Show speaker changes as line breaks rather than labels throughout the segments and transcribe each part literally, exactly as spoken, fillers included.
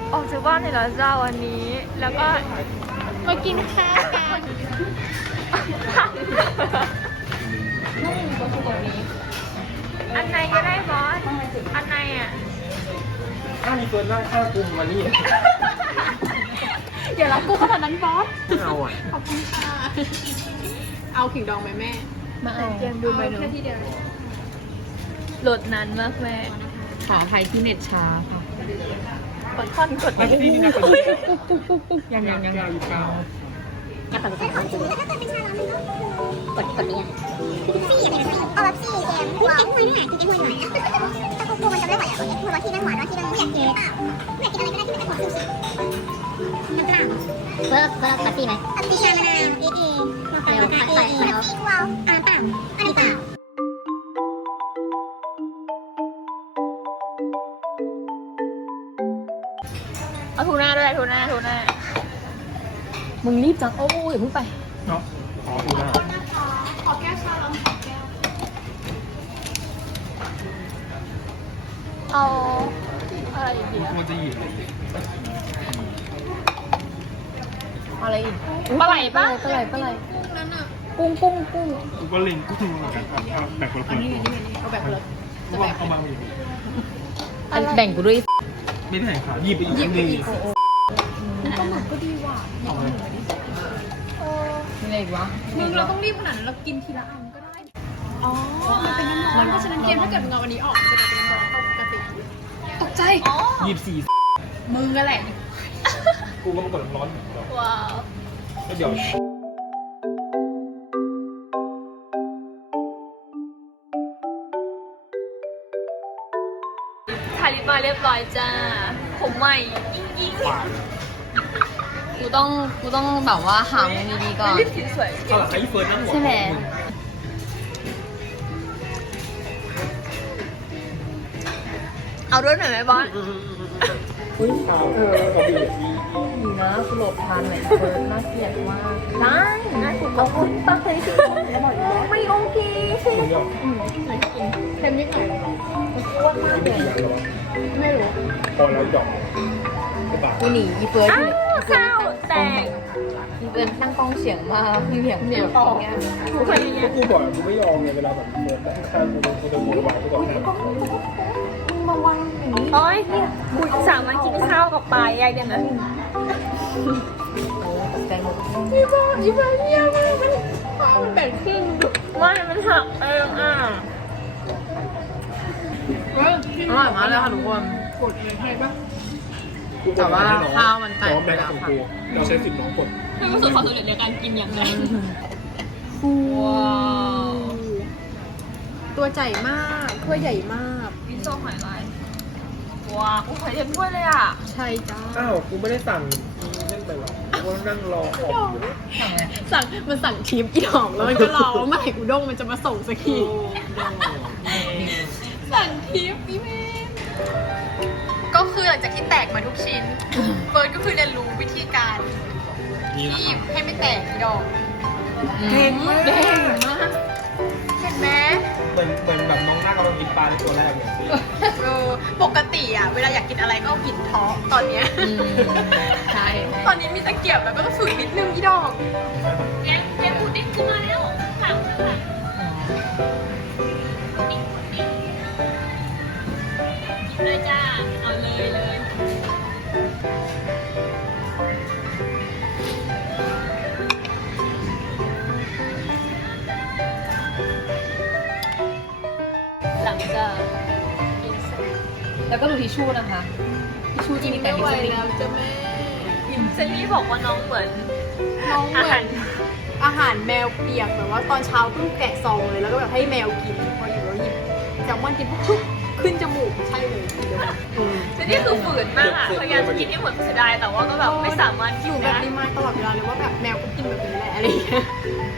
ออกจากบ้านในเหรอเจ้าวันนี้แล้วก็มากินข้าวกันอันไหนก็ได้บอสอันไหนอ่ะ
ถ้ามีตัวนั่งข้างกุมมานี่
เดี๋ยวรับกูขนาดนั้นบอส
ไม่เอาอ่ะ
ขอบคุณค่ะเอาขิงดองไหมแม่
มาเอาเกมดูไปหนู
แค่ที่เดียว
โหลดนานมากแม่
ขออภัยที่เน็ตช้าค่ะ
กดค่อนกด
ไม่ใช่ที่นี่นะ
ยังยังยัง
อยู่กลาง
กระเป๋าสีของจริงถ้าเกิดเป็นชาร้อนมันก็กดกดนี้ซี่เอาแบบซี่เกมพวกเอ็กซ์หน่อยนี่แหละคือเอ็กซ์หน่อยนะถ้าพวกมันจะไม่ไหวอ่ะเอ็กซ์หัวที่นั่งหวานว่าที่นั่งไม่อยากกินเปล่าไม่อยากกินอะไรก็ได้ที่ไม่เป็นของซูชิน้ำเปล่าเพิ่มเพิ่มปาร์ตี้ไหมปาร์ตี้ชามะนาวเอเอเร็วใส่ใส่ใส่เอาซีวอลอ่านเปล่าอันนี้เปล่า
เอาทูน่าด้วยทูน่าทูน่า
มึงรีบจังโอ้ยอย่าเพิ่งไป
เนาะขอดูนะ
ขอแก้วชาแล้วขอแก้ว
เอาอะไรอีกเดียว
มันจะหยิบ
อะไรอีกปลาไหลปะ
ปลาไหลปลาไหล
กุ้งนั้นอ่ะ
กุ้งกุ้งกุ้ง
กูก็เล็งกุ้งเหมือนกันเอาแบ่งคนละคน
อันนี้อันนี้เอาแบบเลยจะแบ่ง
เอามาอีก
แบ่งกูด้วย
ไม่ได้ค่ะหยิบไปอีกนิดนึง
ปลาหมึกก็ดีว่ะ
เอาเลย
มีอะไรอีกวะมึงเราต้องรีบขนาดนั้นเรากินทีละอันก็ได้อ๋อมันเป็นน้ำร้อนเพราะฉะนั้นเกมถ้าเกิดมึงเอาวันนี้ออกจะกลายเป็นน้ำร้อนเข้าปกติตกใจ
หยิบสี่
มึงก็แหละ
กูก็มากดร้อน
ว้าว
แล้วเดี๋ยว
ถ่ายลิปมาเรียบร้อยจ้าผมใหม่ยิ่งยิ่ง
กูต้องกูต้องแบบว่าหามุมดีๆก่อน
ลิปสีสวย
เอาล่ะใครเฟิร์นนั่งหัว
ใช่ไหม
เอาด้วยหน่อยไหมบอส
อุ้ยขาวเออเอาดี
ดีนะกูหลบทันเลยเฟิร์นน่าเกลียดมาก
ได้นะคุณเอาคุณตั้งใจสิไม่โอเคใช่ไหม
เต็มนิดหน่อย
อ้วนมากเลย
ไม่รู้
พอแล้วหยอกกระบะ
กูหนีอีเฟิร์น
อ้าวข้าวแตก
อีเฟิร์นตั้งกล้องเสียงมาเหนียงเหนียงออกเงี้ย
ถูกไหมเนี่ย
กูบอกกูไม่ยอมไงเวลาแบบเฟิร์นนั่งข้างกูกูจะโวยวายกูบอกนะ
มึงมาวางอย่างนี้
โอ้ยคุณสามารถกินข้าวกับปลาใหญ่เดี๋ยวนะ
แตงโม
อีบ้าอีบ้าเนี่ยมันมันมันแบ่งครึ่งไม่มันหักเองอ่ะ
อร่อยมากเลยค่ะทุกคนกดเงินให้ปะแต่ว่าข้าวมันแตกไปแล้วค่ะ
เราใช้สิทธิ์น้องกด
ไม่รู้สึกความสำเร็จในการกินอย่างไร
ว้าวตัวใหญ่มากถ้วยใหญ่มาก
วินโซหอยลายว้าวกูเคยเห็นด้วยเลยอ่ะ
ใช่จ้า
อ้าวกูไม่ได้สั่งเล่นไปหรอกูนั่งรอออกอยู่
สั่งมันสั่งทีมกี่ดอกแล้วมันก็รอว่าเมื่อไหร่กูด้งมันจะมาส่งสักทีสั่งทีมพี่เมนก็คือหลังจากที่แตกมาทุกชิ้นเฟิร์นก็คือเรียนรู้วิธีการคีบให้ไม่แตกกี่ดอกเก่งมากเก่งมากเห็นไหม
เหมือนเหมือนแบบน้องหน้ากำลังกินปลาในตัวแรกเลย
เออปกติอ่ะเวลาอยากกินอะไรก็เอากินท้องตอนเนี้ยใช่ตอนนี้มีตะเกียบแล้วก็ต้องฝืนนิดนึงกี่ดอก
แกงแกงปูดิ้งขึ้นมาแล้วหลังหลังเลยจ้าเอาเลยเลยหลังจากกินเสร็จแล้วก็ดูทิชชู่นะคะทิชชู่ที่มีแต่งไม่ไหวแล้วจ้ะแม่เซนนี่บอกว่าน้องเหมือน
น้องเหมือนอาหารแมวเปียกแบบว่าตอนเช้าเพิ่งแกะซองเลยแล้วก็แบบให้แมวกินพออยู่แล้วหยิบแซลมอนกินปุ๊บขึ้นจมูกใช่เลยทีเดียว
เซนนี่คือฝืนมากอ่ะพยายามจะกินให้หมดเสียดายแต่ว่าก็แบบไม่สามารถ
อ
กิน
ยู่แบบ
ได้
นี้มาตลอดเวลาเลยว่าแบบแมวก็กินแบบนี้แหละอะไรอย่างเงี้ย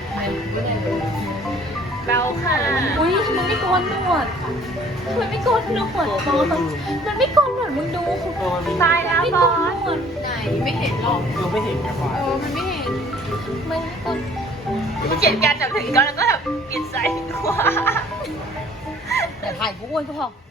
เราค่ะอุ้ยมันไม่โกนหนวดมันไม่โกนหนวดบอสมันไม่โกนหนวดมึงดูตายแล้วบอส
ไหนไม่เห็นหรอก
เราไม่เห็นกันว่า
เออมันไม่เห็น
มันไม่โกนเกลียดการจับถึงก็แล้วก็แบบกินใส่กว่า
แต่ถ่ายกูอ้วนก็พอ